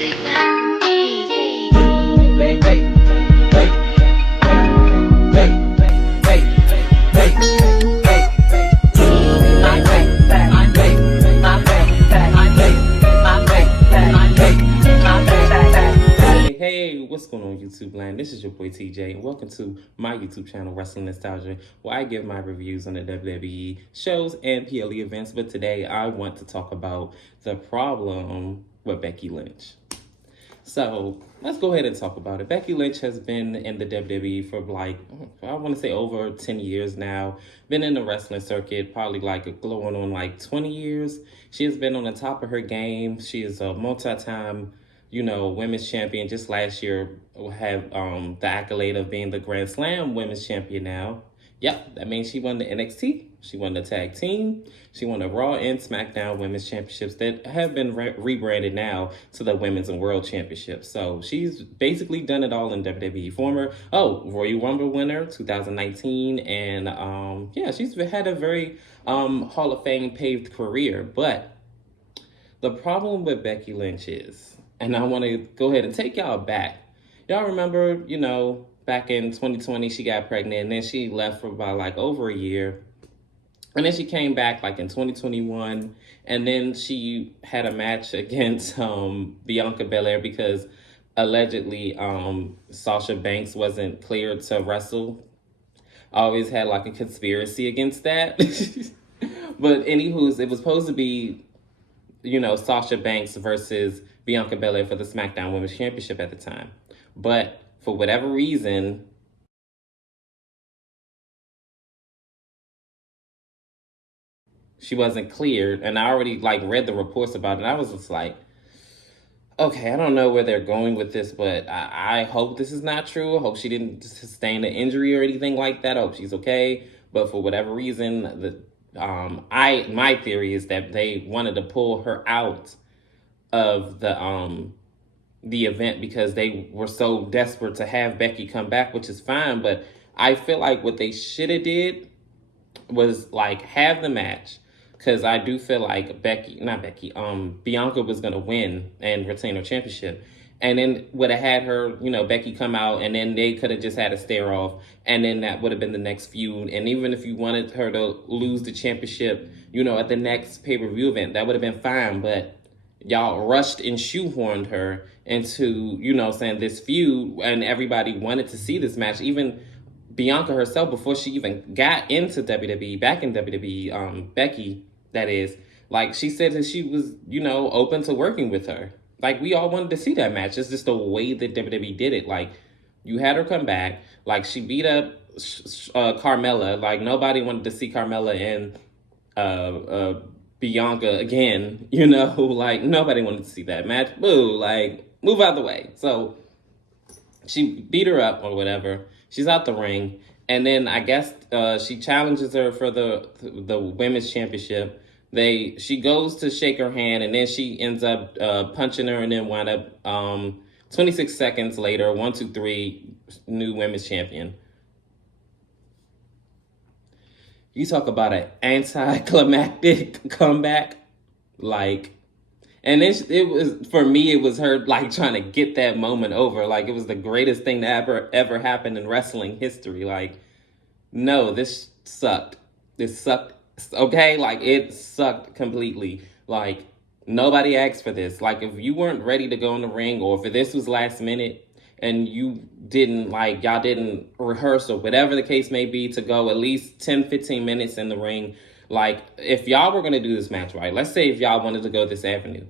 Hey, what's going on YouTube land? This is your boy TJ and welcome to my YouTube channel Wrestling Nostalgia, where I give my reviews on the WWE shows and PLE events. But today I want to talk about the problem with Becky Lynch. So let's go ahead and talk about it. Becky Lynch has been in the WWE for I want to say over 10 years now. Been in the wrestling circuit probably going on 20 years. She has been on the top of her game. She is a multi-time women's champion. Just last year have the accolade of being the Grand Slam women's champion now. Yep, that means she won the NXT, she won the tag team, she won the Raw and SmackDown women's championships that have been rebranded now to the Women's and World Championships. So she's basically done it all in WWE. Former Royal Rumble winner 2019, and yeah, she's had a very Hall of Fame paved career. But the problem with Becky Lynch is, and I want to go ahead and take y'all back. Y'all remember, back in 2020, she got pregnant, and then she left for about over a year. And then she came back in 2021, and then she had a match against Bianca Belair because allegedly Sasha Banks wasn't cleared to wrestle. I always had a conspiracy against that. But anywho, it was supposed to be Sasha Banks versus Bianca Belair for the SmackDown Women's Championship at the time. But for whatever reason, she wasn't cleared. And I already read the reports about it. And I was just okay, I don't know where they're going with this, but I hope this is not true. I hope she didn't sustain an injury or anything like that. I hope she's okay. But for whatever reason, my theory is that they wanted to pull her out of the event because they were so desperate to have Becky come back, which is fine. But I feel like what they should have did was have the match, because I do feel like Bianca was gonna win and retain her championship. And then would have had her, Becky come out, and then they could have just had a stare off, and then that would have been the next feud. And even if you wanted her to lose the championship, at the next pay-per-view event, that would have been fine. But y'all rushed and shoehorned her into, this feud, and everybody wanted to see this match. Even Bianca herself, before she even got into WWE, back in WWE, Becky, that is, she said that she was, open to working with her. We all wanted to see that match. It's just the way that WWE did it. You had her come back. She beat up Carmella. Nobody wanted to see Carmella and Bianca again. Nobody wanted to see that match. Boo. Move out the way. So she beat her up or whatever. She's out the ring. And then I guess she challenges her for the women's championship. She goes to shake her hand, and then she ends up punching her, and then wind up 26 seconds later, 1, 2, 3, new women's champion. You talk about an anticlimactic comeback, and it was, for me, it was her trying to get that moment over. It was the greatest thing that ever happened in wrestling history. No, this sucked. This sucked. Okay, it sucked completely. Nobody asked for this. If you weren't ready to go in the ring, or if this was last minute and you didn't y'all didn't rehearse or whatever the case may be to go at least 10-15 minutes in the ring, if y'all were going to do this match, right, let's say if y'all wanted to go this avenue,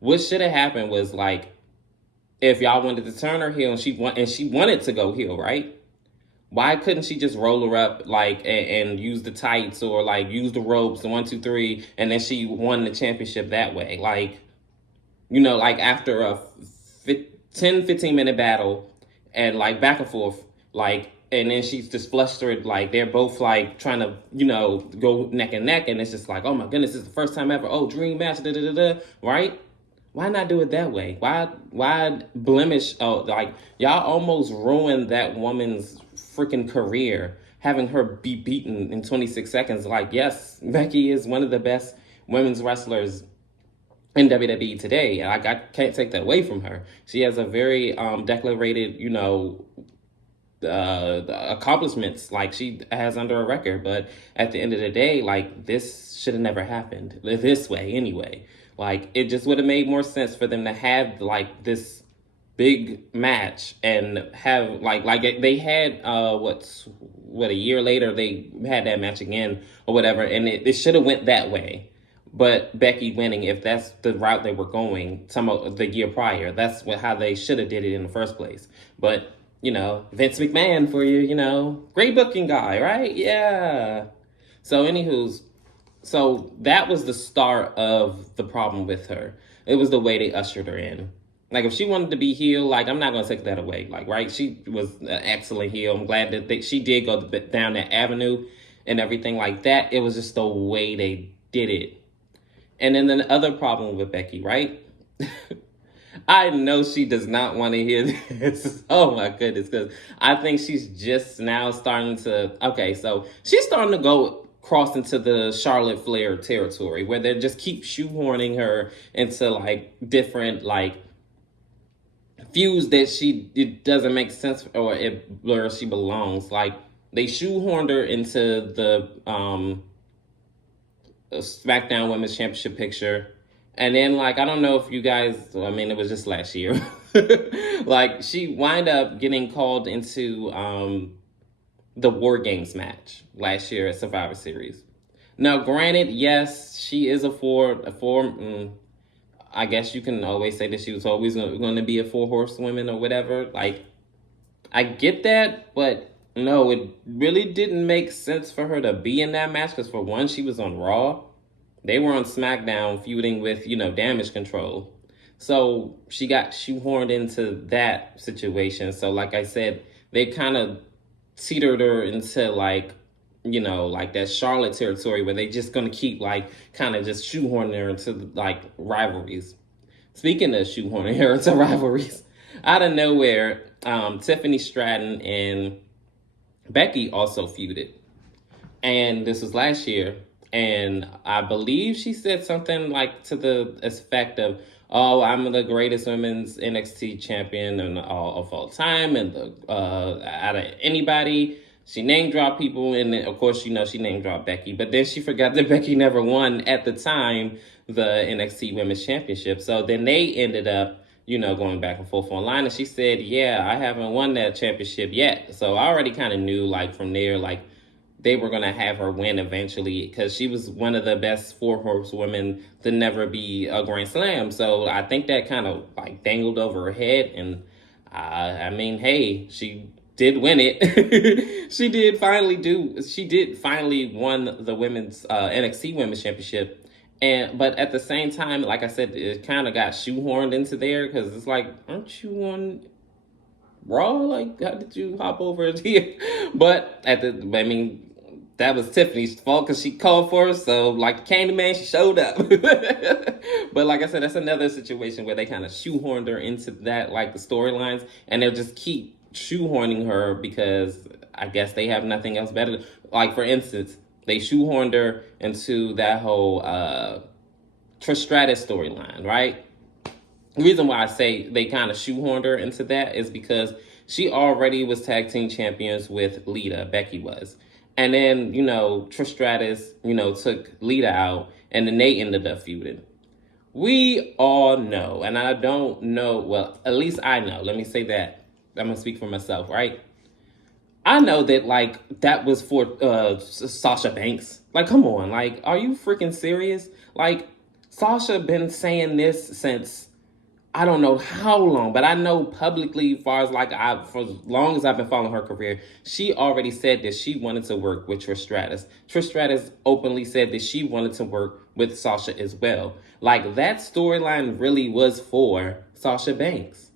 what should have happened was if y'all wanted to turn her heel and she wanted to go heel, right? Why couldn't she just roll her up and use the tights, or use the ropes, the 1, 2, 3, and then she won the championship that way? After a 10-15 minute battle and back and forth, and then she's just flustered, they're both trying to go neck and neck, and it's just oh my goodness, this is the first time ever, oh, dream match, right? Why not do it that way? Why blemish? Oh, y'all almost ruined that woman's freaking career, having her be beaten in 26 seconds. Yes, Becky is one of the best women's wrestlers in WWE today. And I can't take that away from her. She has a very declarated, accomplishments like she has under a record. But at the end of the day, like, this should have never happened this way anyway. Like, it just would have made more sense for them to have like this big match and have like they had what a year later they had that match again or whatever, and it should have went that way. But Becky winning, if that's the route they were going some of the year prior, that's how they should have did it in the first place. But Vince McMahon for you, great booking guy, right? Yeah. So so that was the start of the problem with her. It was the way they ushered her in. Like, if she wanted to be heel, like, I'm not going to take that away. Like, right? She was an excellent heel. I'm glad that she did go down that avenue and everything like that. It was just the way they did it. And then the other problem with Becky, right? I know she does not want to hear this. Oh my goodness, because I think she's just now starting to. Okay, so she's starting to go cross into the Charlotte Flair territory where they just keep shoehorning her into like different like feuds that it doesn't make sense or where she belongs. Like, they shoehorned her into the SmackDown Women's Championship picture. And then, like, I don't know if you guys, I mean, it was just last year. Like, she wind up getting called into the War Games match last year at Survivor Series. Now, granted, yes, she is I guess you can always say that she was always going to be a 4-horsewoman or whatever. Like, I get that, but no, it really didn't make sense for her to be in that match because, for one, she was on Raw. They were on SmackDown feuding with, Damage Control. So she got shoehorned into that situation. So, like I said, they kind of teetered her into, like, like that Charlotte territory where they just going to keep, like, kind of just shoehorning her into, like, rivalries. Speaking of shoehorning her into rivalries, out of nowhere, Tiffany Stratton and Becky also feuded. And this was last year. And I believe she said something like to the effect of, "Oh, I'm the greatest women's NXT champion of all time, and out of anybody." She name dropped people, and of course, she name dropped Becky. But then she forgot that Becky never won at the time the NXT Women's Championship. So then they ended up, going back and forth online. And she said, "Yeah, I haven't won that championship yet." So I already kind of knew, like, from there, like, they were going to have her win eventually because she was one of the best 4-horsewomen to never be a Grand Slam. So I think that kind of like dangled over her head. And I mean, hey, she did win it. She did finally won the women's NXT Women's Championship. But at the same time, like I said, it kind of got shoehorned into there because it's like, aren't you on Raw? Like, how did you hop over here? But that was Tiffany's fault because she called for her. So, like Candyman, she showed up. But like I said, that's another situation where they kind of shoehorned her into that, like the storylines, and they'll just keep shoehorning her because I guess they have nothing else better. Like, for instance, they shoehorned her into that whole Trish Stratus storyline, right? The reason why I say they kind of shoehorned her into that is because she already was tag team champions with Lita. Becky was. And then, Trish Stratus, took Lita out, and then they ended up feuding. We all know, and I don't know, well, at least I know. Let me say that. I'm going to speak for myself, right? I know that, like, that was for Sasha Banks. Like, come on. Like, are you freaking serious? Like, Sasha been saying this since I don't know how long, but I know publicly, as far as for as long as I've been following her career, she already said that she wanted to work with Trish Stratus. Trish Stratus openly said that she wanted to work with Sasha as well. Like, that storyline really was for Sasha Banks.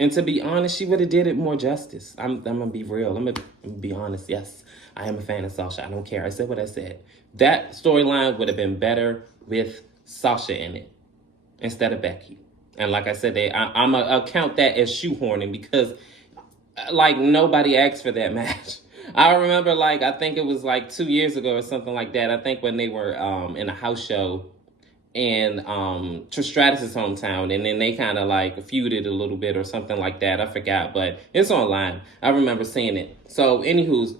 And to be honest, she would have did it more justice. I'm going to be real. I'm going to be honest. Yes, I am a fan of Sasha. I don't care. I said what I said. That storyline would have been better with Sasha in it instead of Becky. And like I said, I'm going to count that as shoehorning because, like, nobody asked for that match. I remember, like, I think it was like 2 years ago or something like that. I think when they were in a house show in Stratus' hometown, and then they kind of like feuded a little bit or something like that. I forgot, but it's online. I remember seeing it. So, anywho's,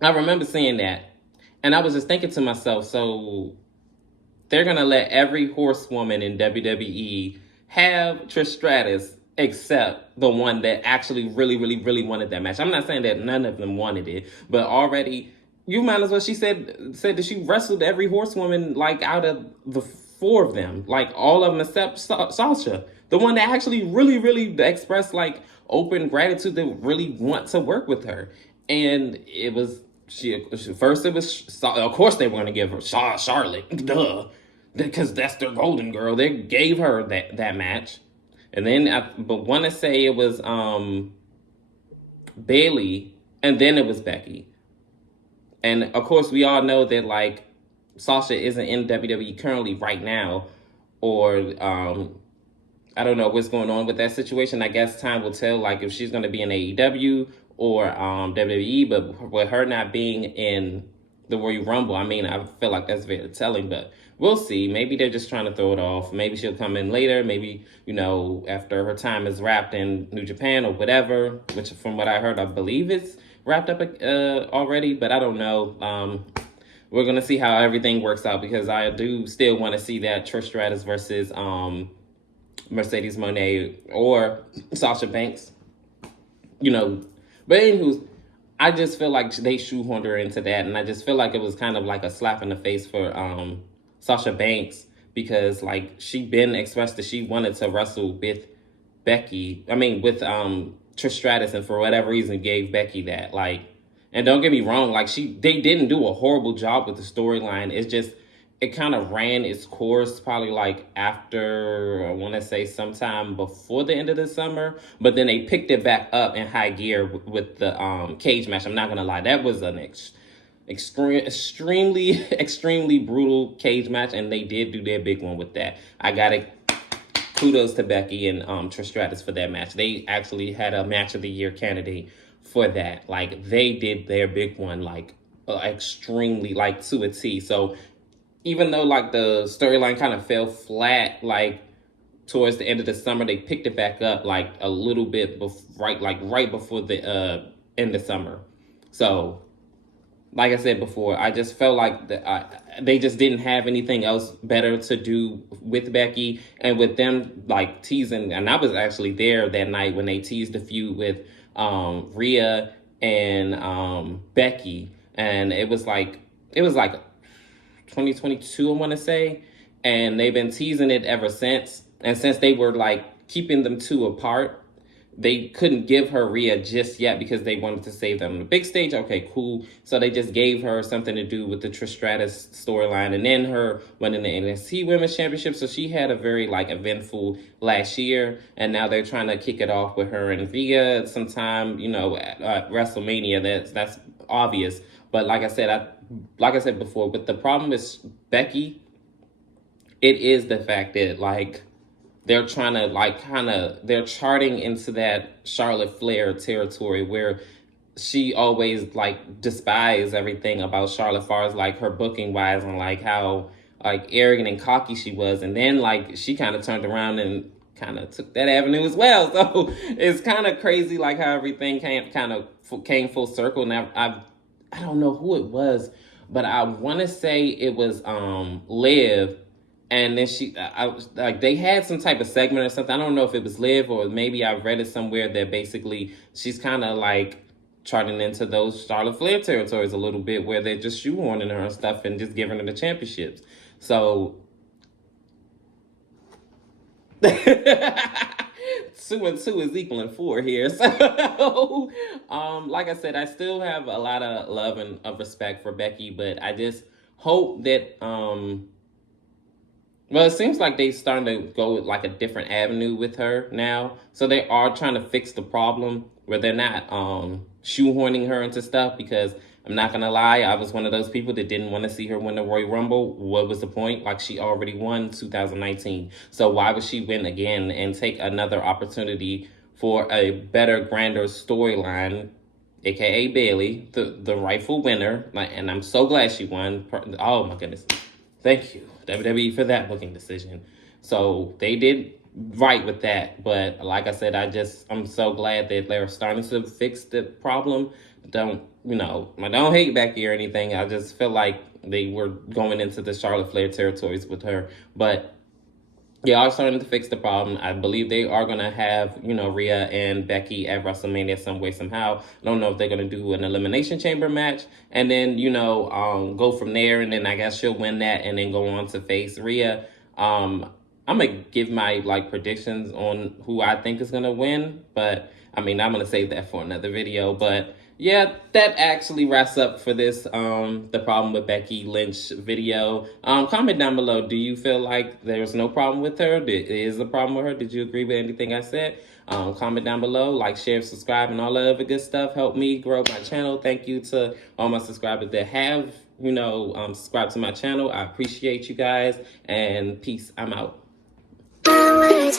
I remember seeing that, and I was just thinking to myself, so they're gonna let every horsewoman in WWE have Trish Stratus except the one that actually really, really, really wanted that match. I'm not saying that none of them wanted it, but already you might as well. She said that she wrestled every horsewoman like out of the four of them, like all of them except Sasha, the one that actually really, really expressed like open gratitude that really want to work with her, and it was she first it was of course they were going to give her Charlotte, duh, because that's their golden girl. They gave her that match, and then but want to say it was Bailey, and then it was Becky, and of course we all know that like Sasha isn't in WWE currently right now, or I don't know what's going on with that situation. I guess time will tell, like if she's going to be in AEW or WWE. But with her not being in the Royal Rumble, I mean, I feel like that's very telling. But we'll see. Maybe they're just trying to throw it off. Maybe she'll come in later. Maybe, you know, after her time is wrapped in New Japan or whatever. Which, from what I heard, I believe it's wrapped up already. But I don't know. We're gonna see how everything works out, because I do still want to see that Trish Stratus versus Mercedes Moné or Sasha Banks, you know. But anywho, I just feel like they shoehorned her into that, and I just feel like it was kind of like a slap in the face for Sasha Banks, because like she been expressed that she wanted to wrestle with Becky. I mean with Trish Stratus, and for whatever reason gave Becky that. Like, and don't get me wrong, like they didn't do a horrible job with the storyline. It's just it kind of ran its course probably like after, I want to say sometime before the end of the summer, but then they picked it back up in high gear with the cage match. I'm not gonna lie, that was an extremely brutal cage match, and they did do their big one with that. I gotta kudos to Becky and Trish Stratus for that match. They actually had a match of the year candidate for that. Like they did their big one like extremely like to a T. So even though like the storyline kind of fell flat, like towards the end of the summer, they picked it back up like a little bit right before the end of summer. So, like I said before, I just felt like they just didn't have anything else better to do with Becky, and with them like teasing. And I was actually there that night when they teased the feud with Rhea and Becky, and it was like 2022, I want to say, and they've been teasing it ever since. And since they were like keeping them two apart, they couldn't give her Rhea just yet because they wanted to save them on the big stage. Okay, cool. So they just gave her something to do with the Trish Stratus storyline, and then her winning the NXT Women's Championship. So she had a very like eventful last year, and now they're trying to kick it off with her and Rhea sometime, you know, at WrestleMania. That's obvious. But like I said before, but the problem is Becky, it is the fact that like they're trying to like they're charting into that Charlotte Flair territory where she always like despised everything about Charlotte, as far as like her booking wise, and like how like arrogant and cocky she was, and then like she kind of turned around and kind of took that avenue as well. So it's kind of crazy like how everything came full circle. Now I don't know who it was, but I want to say it was Liv, and then I was like they had some type of segment or something. I don't know if it was Liv or maybe I read it somewhere that basically she's kind of like charting into those Charlotte Flair territories a little bit, where they're just shoehorning her and stuff and just giving her the championships. So 2 and 2 is equaling 4 here. So, like I said, I still have a lot of love and of respect for Becky, but I just hope that, well, it seems like they're starting to go with like a different avenue with her now. So they are trying to fix the problem where they're not shoehorning her into stuff, because I'm not going to lie, I was one of those people that didn't want to see her win the Royal Rumble. What was the point? Like, she already won 2019. So why would she win again and take another opportunity for a better, grander storyline, aka Bailey, the rightful winner? And I'm so glad she won. Oh, my goodness. Thank you, WWE, for that booking decision. So they did right with that. But like I said, I'm so glad that they're starting to fix the problem. Don't, I don't hate Becky or anything. I just feel like they were going into the Charlotte Flair territories with her. But they are starting to fix the problem. I believe they are going to have, Rhea and Becky at WrestleMania some way, somehow. I don't know if they're going to do an Elimination Chamber match and then, go from there. And then I guess she'll win that and then go on to face Rhea. I'm going to give my, predictions on who I think is going to win. But, I'm going to save that for another video. But, yeah, that actually wraps up for this, the problem with Becky Lynch video. Comment down below. Do you feel like there's no problem with her? Is a problem with her? Did you agree with anything I said? Comment down below. Like, share, subscribe, and all the other good stuff. Help me grow my channel. Thank you to all my subscribers that have, subscribed to my channel. I appreciate you guys. And peace. I'm out. Baby,